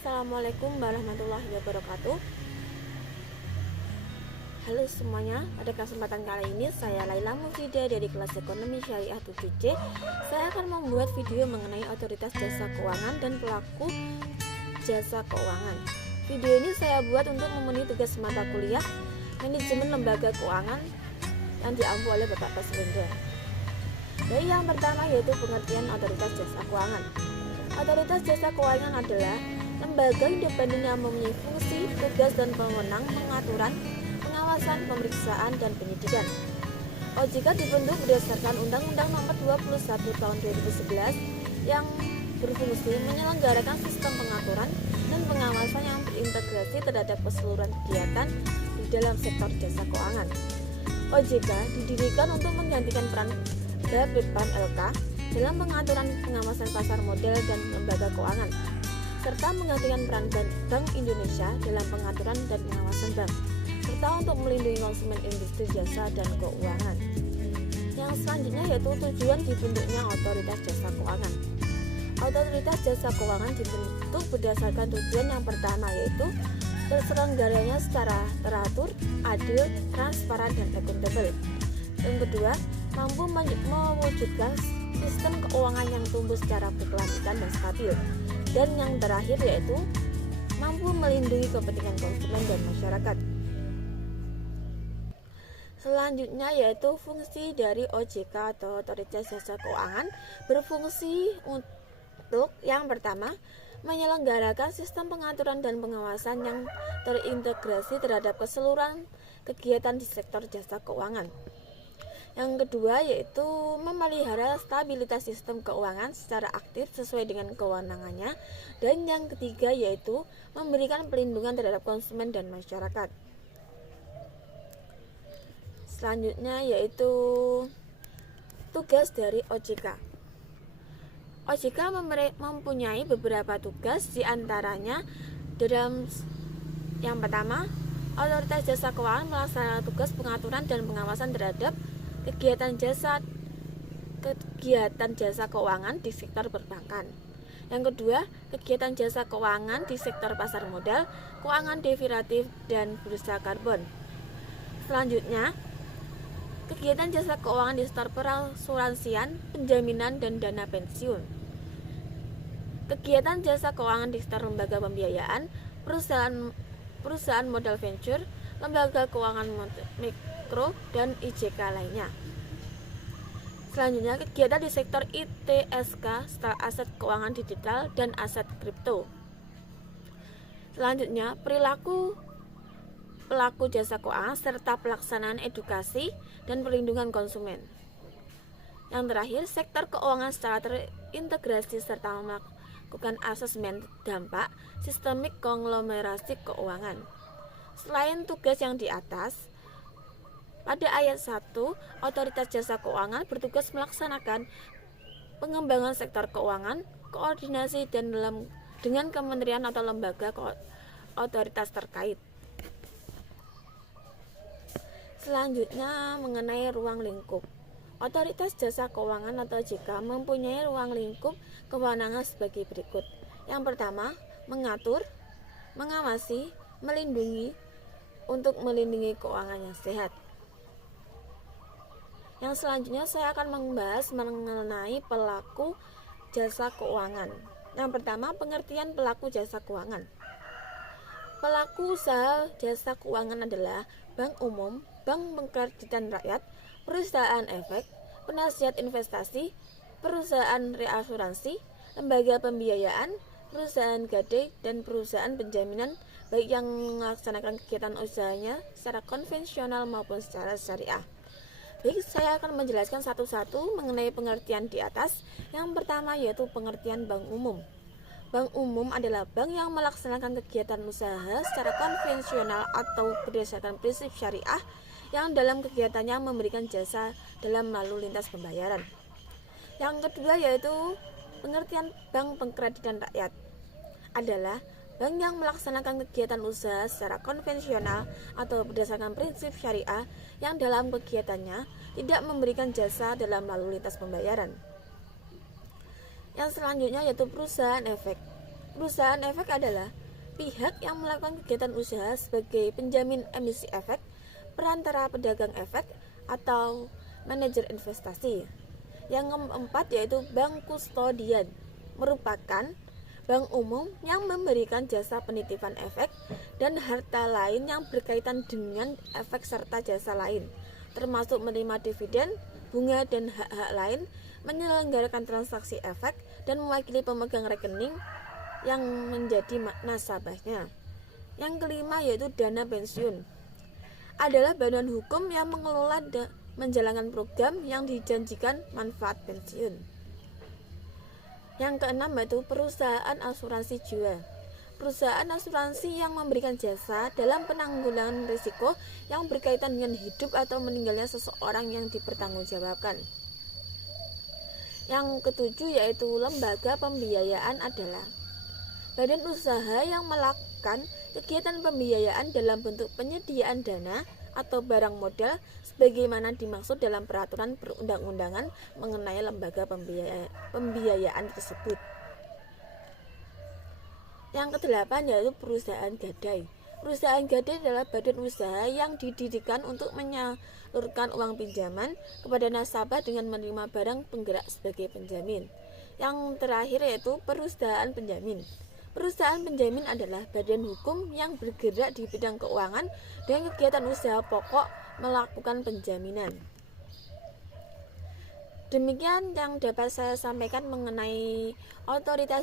Assalamualaikum warahmatullahi wabarakatuh. Halo semuanya, pada kesempatan kali ini saya Laila Mufida dari kelas Ekonomi Syariah 7C. Saya akan membuat video mengenai otoritas jasa keuangan dan pelaku jasa keuangan. Video ini saya buat untuk memenuhi tugas mata kuliah Manajemen Lembaga Keuangan yang diampu oleh Bapak Presiden. Jadi yang pertama yaitu pengertian otoritas jasa keuangan. Otoritas jasa keuangan adalah lembaga independen yang mempunyai fungsi, tugas, dan wewenang pengaturan, pengawasan, pemeriksaan, dan penyidikan. OJK dibentuk berdasarkan Undang-Undang Nomor 21 Tahun 2011 yang berfungsi menyelenggarakan sistem pengaturan dan pengawasan yang berintegrasi terhadap keseluruhan kegiatan di dalam sektor jasa keuangan. OJK didirikan untuk menggantikan peran Bapepam LK dalam pengaturan pengawasan pasar modal dan lembaga keuangan, serta menggantikan peran Bank Indonesia dalam pengaturan dan pengawasan bank, serta untuk melindungi konsumen industri jasa dan keuangan. Yang selanjutnya yaitu tujuan dibentuknya otoritas jasa keuangan. Otoritas jasa keuangan dibentuk berdasarkan tujuan yang pertama yaitu terselenggaranya secara teratur, adil, transparan, dan akuntabel. Yang kedua, mampu mewujudkan sistem keuangan yang tumbuh secara berkelanjutan dan stabil. Dan yang terakhir yaitu mampu melindungi kepentingan konsumen dan masyarakat. Selanjutnya yaitu fungsi dari OJK atau Otoritas Jasa Keuangan berfungsi untuk yang pertama menyelenggarakan sistem pengaturan dan pengawasan yang terintegrasi terhadap keseluruhan kegiatan di sektor jasa keuangan. Yang kedua yaitu memelihara stabilitas sistem keuangan secara aktif sesuai dengan kewenangannya. Dan yang ketiga yaitu memberikan perlindungan terhadap konsumen dan masyarakat. Selanjutnya yaitu tugas dari OJK. OJK mempunyai beberapa tugas, diantaranya dalam yang pertama, Otoritas Jasa Keuangan melaksanakan tugas pengaturan dan pengawasan terhadap kegiatan jasa keuangan di sektor perbankan. Yang kedua, kegiatan jasa keuangan di sektor pasar modal, keuangan derivatif, dan bursa karbon. Selanjutnya, kegiatan jasa keuangan di sektor perasuransian, penjaminan, dan dana pensiun. Kegiatan jasa keuangan di sektor lembaga pembiayaan, perusahaan modal venture, lembaga keuangan mikro, dan IJK lainnya. Selanjutnya, kegiatan di sektor ITSK, setelah aset keuangan digital, dan aset kripto. Selanjutnya, perilaku pelaku jasa keuangan serta pelaksanaan edukasi dan perlindungan konsumen. Yang terakhir, sektor keuangan secara terintegrasi serta melakukan asesmen dampak sistemik konglomerasi keuangan. Selain tugas yang di atas, pada ayat 1, Otoritas Jasa Keuangan bertugas melaksanakan pengembangan sektor keuangan, koordinasi dengan kementerian atau lembaga otoritas terkait. Selanjutnya mengenai ruang lingkup. Otoritas Jasa Keuangan atau OJK mempunyai ruang lingkup kewenangan sebagai berikut. Yang pertama, mengatur, mengawasi, melindungi untuk melindungi keuangan yang sehat. Yang selanjutnya saya akan membahas mengenai pelaku jasa keuangan. Yang pertama, pengertian pelaku jasa keuangan. Pelaku usaha jasa keuangan adalah bank umum, bank pengkreditan rakyat, perusahaan efek, penasihat investasi, perusahaan reasuransi, lembaga pembiayaan, perusahaan gadai, dan perusahaan penjaminan baik yang melaksanakan kegiatan usahanya secara konvensional maupun secara syariah. Baik, saya akan menjelaskan satu-satu mengenai pengertian di atas. Yang pertama yaitu pengertian bank umum. Bank umum adalah bank yang melaksanakan kegiatan usaha secara konvensional atau berdasarkan prinsip syariah yang dalam kegiatannya memberikan jasa dalam lalu lintas pembayaran. Yang kedua yaitu pengertian bank pengkreditan rakyat adalah bank yang melaksanakan kegiatan usaha secara konvensional atau berdasarkan prinsip syariah yang dalam kegiatannya tidak memberikan jasa dalam lalu lintas pembayaran. Yang selanjutnya yaitu perusahaan efek. Perusahaan efek adalah pihak yang melakukan kegiatan usaha sebagai penjamin emisi efek, perantara pedagang efek, atau manajer investasi. Yang keempat yaitu bank kustodian, merupakan bank umum yang memberikan jasa penitipan efek dan harta lain yang berkaitan dengan efek serta jasa lain, termasuk menerima dividen, bunga, dan hak-hak lain, menyelenggarakan transaksi efek, dan mewakili pemegang rekening yang menjadi nasabahnya. Yang kelima yaitu dana pensiun, adalah badan hukum yang mengelola menjalankan program yang dijanjikan manfaat pensiun. Yang keenam yaitu perusahaan asuransi jiwa, perusahaan asuransi yang memberikan jasa dalam penanggulangan risiko yang berkaitan dengan hidup atau meninggalnya seseorang yang dipertanggungjawabkan. Yang ketujuh yaitu lembaga pembiayaan adalah badan usaha yang melakukan kegiatan pembiayaan dalam bentuk penyediaan dana atau barang modal sebagaimana dimaksud dalam peraturan perundang-undangan mengenai lembaga pembiayaan tersebut. Yang kedelapan yaitu perusahaan gadai. Perusahaan gadai adalah badan usaha yang didirikan untuk menyalurkan uang pinjaman kepada nasabah dengan menerima barang penggerak sebagai penjamin. Yang terakhir yaitu perusahaan penjamin. Perusahaan penjamin adalah badan hukum yang bergerak di bidang keuangan dan kegiatan usaha pokok melakukan penjaminan. Demikian yang dapat saya sampaikan mengenai otoritas